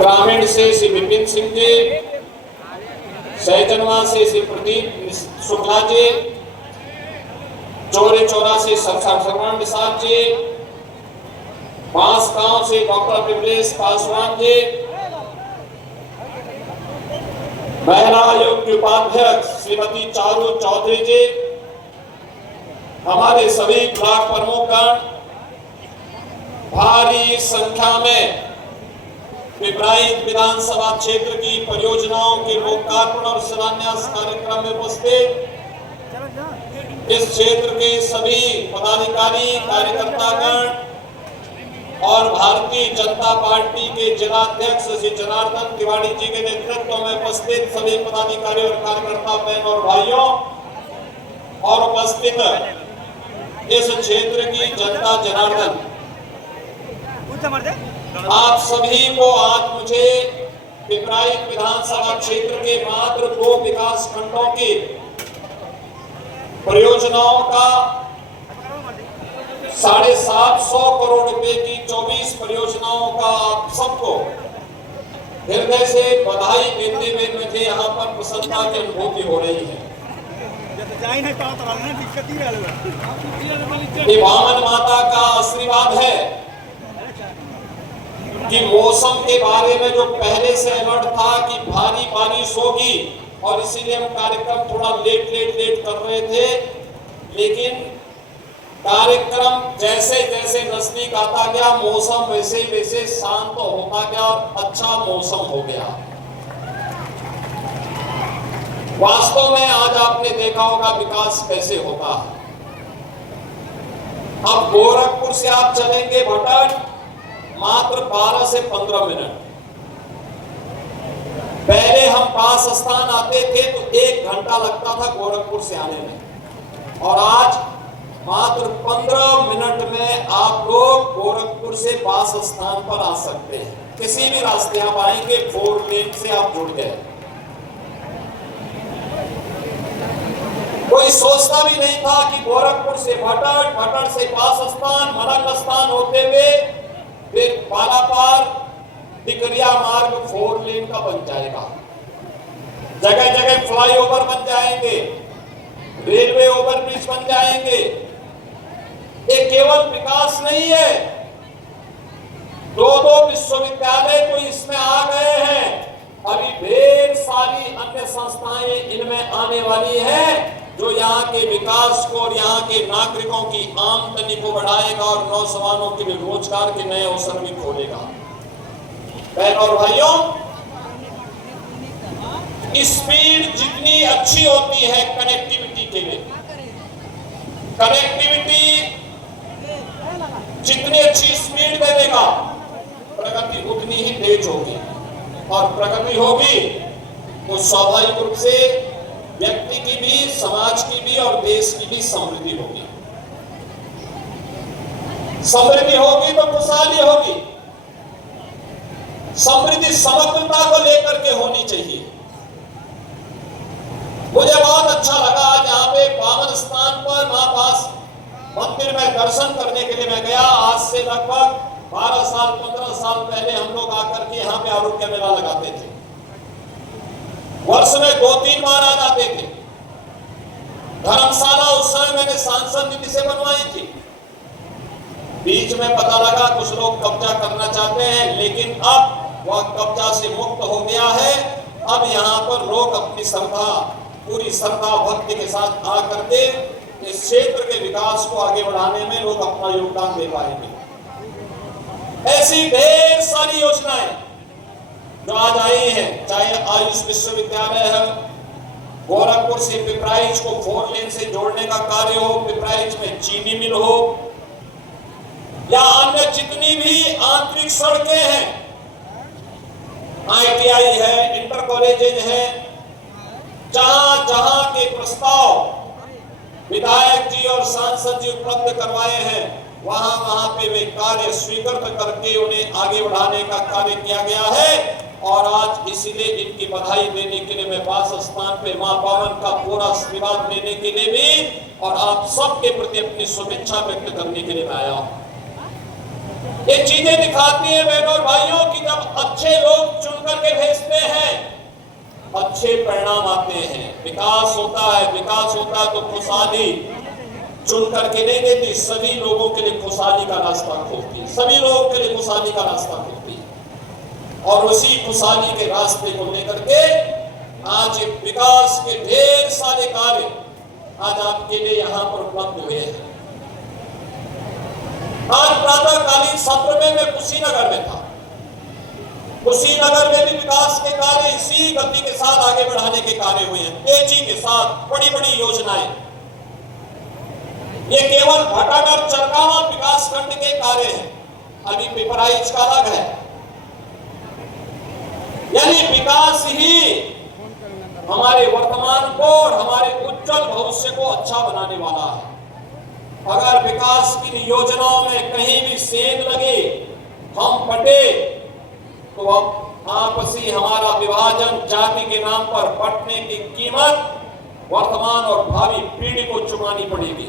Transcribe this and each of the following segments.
ग्रामीण से श्री विपिन सिंह जी, सहजनवा से श्री प्रदीप शुक्ला जी, चौरे चौरा से सरवण निषाद जी, बांसगांव से डॉक्टर विमलेश पासवान जी, महिला आयोग की उपाध्यक्ष श्रीमती चारू चौधरी जी, हमारे सभी ब्लॉक प्रमुखगण, भारी संख्या में पिपराइच विधानसभा क्षेत्र की परियोजनाओं के लोकार्पण और शिलान्यास कार्यक्रम में उपस्थित इस क्षेत्र के सभी पदाधिकारी, कार्यकर्तागण और भारतीय जनता पार्टी के जिलाध्यक्ष श्री जनार्दन तिवारी जी के नेतृत्व में उपस्थित सभी पदाधिकारी और कार्यकर्ता बहन और भाइयों और उपस्थित इस क्षेत्र की जनता जनार्दन, आप सभी को आज मुझे पिपराइच विधानसभा क्षेत्र के मात्र 2 विकास खंडों की परियोजनाओं का 750 करोड़ रुपए की 24 परियोजनाओं का आप सबको हृदय से बधाई देते हुए मुझे यहाँ पर प्रसन्नता की अनुभूति हो रही है। वामन माता का आशीर्वाद है कि मौसम के बारे में जो पहले से अलर्ट था कि भारी बारिश होगी और इसीलिए हम कार्यक्रम थोड़ा लेट कर रहे थे, लेकिन कार्यक्रम जैसे जैसे नजदीक आता गया मौसम वैसे वैसे शांत होता गया और अच्छा मौसम हो गया। वास्तव में आज आपने देखा होगा विकास कैसे होता है। अब गोरखपुर से आप चलेंगे भटक मात्र 12 से 15 मिनट। पहले हम पास स्थान आते थे तो 1 घंटा लगता था गोरखपुर से आने में, और आज मात्र 15 मिनट में आप लोग गोरखपुर से पास स्थान पर आ सकते हैं। किसी भी रास्ते आप आएंगे 4 लेन से आप जुड़ गए। कोई सोचता भी नहीं था कि गोरखपुर से भटक, भटक से पास स्थान, मलंग स्थान होते हुए फिर पालापार टिकरिया मार्ग 4 लेन का बन जाएगा। जगह जगह फ्लाईओवर बन जाएंगे, रेलवे ओवरब्रिज बन जाएंगे। ये केवल विकास नहीं है, 2 विश्वविद्यालय तो इसमें आ गए हैं, अभी ढेर सारी अन्य संस्थाएं इनमें आने वाली हैं जो यहाँ के विकास को और यहाँ के नागरिकों की आमदनी को बढ़ाएगा और नौजवानों के लिए रोजगार के नए अवसर भी खोलेगा। बहन और भाइयों, स्पीड जितनी अच्छी होती है कनेक्टिविटी के लिए, कनेक्टिविटी जितनी अच्छी स्पीड दे देगा प्रगति उतनी ही तेज होगी, और प्रगति होगी तो स्वाभाविक रूप से व्यक्ति की भी, समाज की भी और देश की भी समृद्धि होगी। समृद्धि होगी तो खुशहाली होगी। समृद्धि समग्रता को लेकर के होनी चाहिए। मुझे बहुत अच्छा लगा आज यहाँ पे पावन स्थान पर मां पास मंदिर में दर्शन करने के लिए मैं गया। आज से लगभग 12 साल 15 साल पहले हम लोग आकर के यहाँ पे आरोग्य मेला लगाते थे। वर्ष में 2-3 बार आ जाते थे। धर्मशाला उस समय मैंने सांसद निधि से बनवाई थी। बीच में पता लगा कुछ लोग कब्जा करना चाहते हैं, लेकिन अब वह कब्जा से मुक्त हो गया है। अब यहाँ पर लोग अपनी श्रद्धा, पूरी श्रद्धा भक्ति के साथ आकर के इस क्षेत्र के विकास को आगे बढ़ाने में लोग अपना योगदान दे पाएंगे। ऐसी ढेर सारी योजनाएं जो आज आई हैं, चाहे आयुष विश्वविद्यालय है, गोरखपुर से पिपराइच को 4 लेन से जोड़ने का कार्य हो, पिपराइच में चीनी मिल हो, या अन्य जितनी भी आंतरिक सड़कें हैं, ITI है, इंटर कॉलेजेज है, जहां जहां के प्रस्ताव विधायक जी और सांसद जी उपलब्ध करवाए हैं, वहां वहां पे वे कार्य स्वीकृत करके उन्हें आगे बढ़ाने का कार्य किया गया है। और आज इसीलिए इनकी बधाई देने के लिए मैं पास स्थान पे मां पावन का पूरा आशीर्वाद लेने के लिए भी और आप सबके प्रति अपनी शुभेच्छा व्यक्त करने के लिए मैं आया हूं। ये चीजें दिखाती है बहनों और भाइयों कि जब अच्छे लोग अच्छे परिणाम आते हैं। विकास होता है तो खुशहाली चुन करके नहीं देती, सभी लोगों के लिए खुशहाली का रास्ता खोलती है, सभी लोगों के लिए खुशहाली का रास्ता खोलती है। और उसी खुशहाली के रास्ते को लेकर के आज विकास के ढेर सारे कार्य आज आपके लिए यहाँ पर उपलब्ध हुए हैं। आज प्रातःकालीन सत्र में मैं कुशीनगर में था। कुशीनगर में भी विकास के कार्य इसी गति के साथ आगे बढ़ाने के कार्य हुए हैं, तेजी के साथ, बड़ी बड़ी योजनाएं। ये केवल भटागर चरकावा विकास खंड के कार्य हैं, अभी पिपराइच का अलग है। यानी विकास ही हमारे वर्तमान को और हमारे उज्जवल भविष्य को अच्छा बनाने वाला है। अगर विकास की योजनाओं में कहीं भी सेंध लगे, हम फटे, तो अब आपसी हमारा विभाजन, जाति के नाम पर बंटने की कीमत वर्तमान और भावी पीढ़ी को चुकानी पड़ेगी।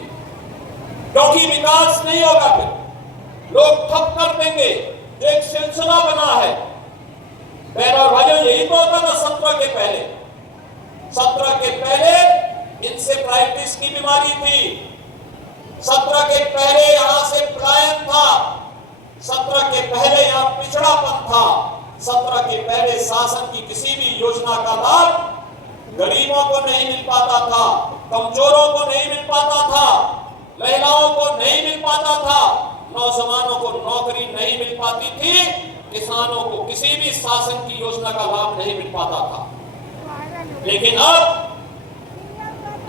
क्योंकि विकास नहीं होगा, फिर लोग ठप कर देंगे। एक सिलसिला बना है बहनों और भाइयों, यही तो होता था सत्र के पहले। सत्र के पहले इंसेफ्लाइटिस की बीमारी थी, सत्र के पहले यहां से पलायन था, सत्र के पहले यहां पिछड़ापन था, सत्र के पहले शासन की किसी भी योजना का लाभ गरीबों को नहीं मिल पाता था, कमजोरों को नहीं मिल पाता था, महिलाओं को नहीं मिल पाता था, नौजवानों को नौकरी नहीं मिल पाती थी, किसानों को किसी भी शासन की योजना का लाभ नहीं मिल पाता था। लेकिन अब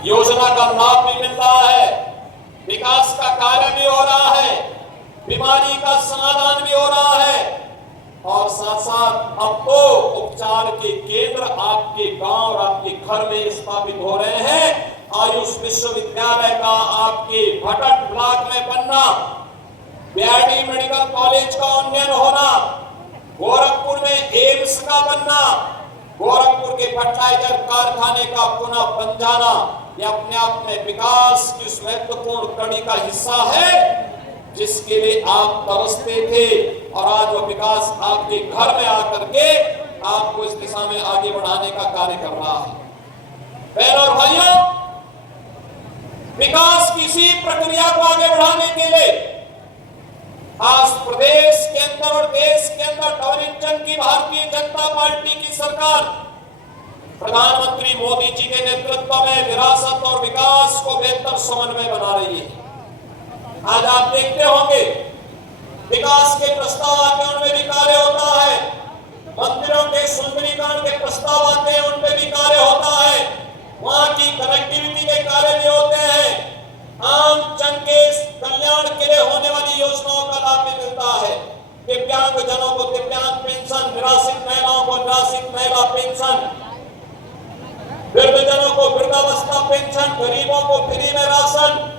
योजना का लाभ भी मिल रहा है, विकास का कार्य भी हो रहा है, बीमारी का समाधान भी हो रहा है, और साथ साथ अब तो उपचार के केंद्र आपके गांव और आपके घर में स्थापित हो रहे हैं। आयुष विश्वविद्यालय का आपके भटट ब्लॉक में बनना, बीआरडी मेडिकल कॉलेज का उन्नयन होना, गोरखपुर में एम्स का बनना, गोरखपुर के फर्टिलाइजर कारखाने का पुनः बन जाना, यह अपने आप में विकास की उस महत्वपूर्ण कड़ी का हिस्सा है जिसके लिए आप तरसते थे, और आज वह विकास आपके घर में आकर के आपको इस दिशा में आगे बढ़ाने का कार्य कर रहा है। बहनों और भाइयों, विकास की इसी प्रक्रिया को आगे बढ़ाने के लिए आज प्रदेश के अंदर और देश के अंदर नवनिर्वाचित की भारतीय जनता पार्टी की सरकार प्रधानमंत्री मोदी जी के नेतृत्व में विरासत और विकास को बेहतर समन्वय बना रही है। आज आप देखते होंगे विकास के प्रस्ताव आते हैं, उनमें भी कार्य होता है, मंदिरों के सुंदरीकरण के प्रस्ताव आते हैं, उनमें भी कार्य होता है, वहां की कनेक्टिविटी के कार्य भी होते हैं, आम जन के कल्याण के लिए होने वाली योजनाओं का लाभ भी मिलता है। दिव्यांग जनों को दिव्यांग पेंशन, निराश्रित महिलाओं को निराश्रित महिला पेंशन, वृद्धजनों को वृद्धावस्था पेंशन, गरीबों को फ्री में राशन,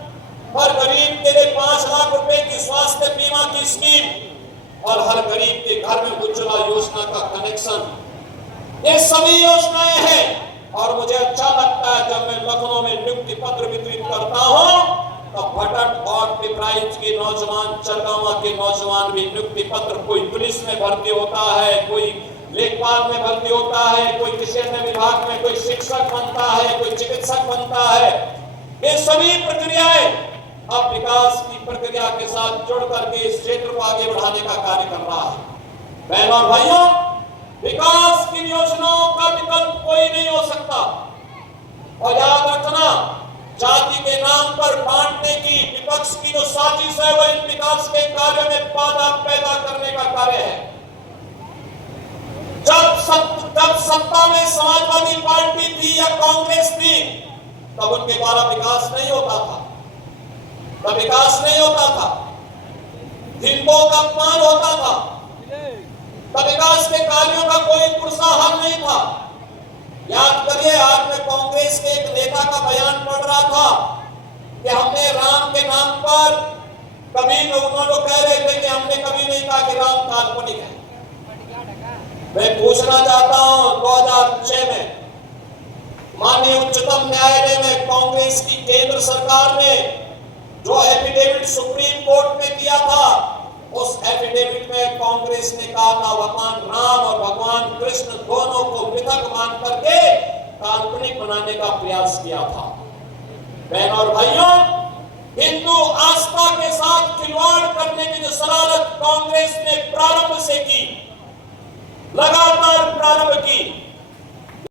हर गरीब के लिए 5 लाख रुपए की स्वास्थ्य बीमा की स्कीम, और हर गरीब के घर में उज्ज्वला योजना का कनेक्शन। ये सभी योजनाएं हैं, और मुझे अच्छा लगता है जब मैं लखनऊ में नियुक्ति पत्र वितरित करता हूं, तब भटट और पिपराइच के नौजवान, चरगावा के नौजवान भी नियुक्ति पत्र, कोई पुलिस में भर्ती होता है, कोई लेखपाल में भर्ती होता है, कोई किसी अन्य विभाग में, कोई शिक्षक बनता है, कोई चिकित्सक बनता है। ये सभी प्रक्रियाएं अब विकास की प्रक्रिया के साथ जुड़ करके इस क्षेत्र को आगे बढ़ाने का कार्य कर रहा है। बहनों और भाइयों, विकास की योजनाओं का विकल्प कोई नहीं हो सकता, और याद रखना, जाति के नाम पर बांटने की विपक्ष की जो साजिश है, वो इन विकास के कार्य में बाधा पैदा करने का कार्य है। जब सत्ता में समाजवादी पार्टी थी या कांग्रेस थी, तब उनके द्वारा विकास नहीं होता था, तब विकास नहीं होता था, हिंदुओं का अपमान होता था, तब विकास के कार्यों का कोई प्रोत्साहन नहीं था। याद करिए, आज मैं कांग्रेस के एक नेता का बयान पढ़ रहा था कि हमने राम के नाम पर कभी लोग कह रहे थे कि हमने कभी नहीं कहा कि राम काल्पनिक है। मैं पूछना चाहता हूं, 2006 में माननीय उच्चतम न्यायालय में कांग्रेस की केंद्र सरकार ने जो एफिडेविट सुप्रीम कोर्ट में दिया था, उस एफिडेविट में कांग्रेस ने कहा था भगवान राम और भगवान कृष्ण दोनों को पृथक मान करके काल्पनिक बनाने का प्रयास किया था। बहन और भाइयों, हिंदू आस्था के साथ खिलवाड़ करने की जो शरारत कांग्रेस ने प्रारंभ से की, लगातार प्रारंभ की,